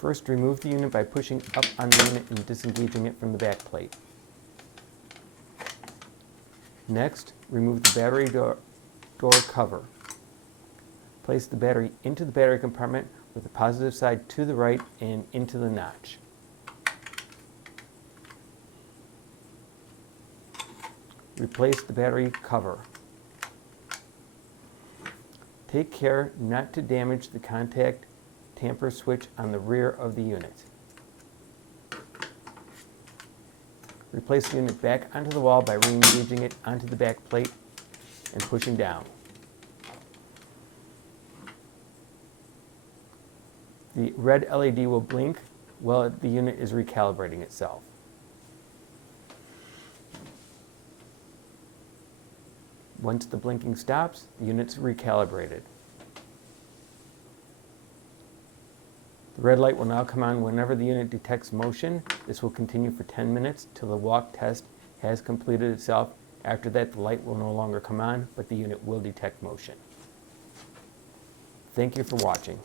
First, remove the unit by pushing up on the unit and disengaging it from the back plate. Next, remove the battery door cover. Place the battery into the battery compartment with the positive side to the right and into the notch. Replace the battery cover. Take care not to damage the contact tamper switch on the rear of the unit. Replace the unit back onto the wall by re-engaging it onto the back plate and pushing down. The red LED will blink while the unit is recalibrating itself. Once the blinking stops, the unit's recalibrated. The red light will now come on whenever the unit detects motion. This will continue for 10 minutes till the walk test has completed itself. After that, the light will no longer come on, but the unit will detect motion. Thank you for watching.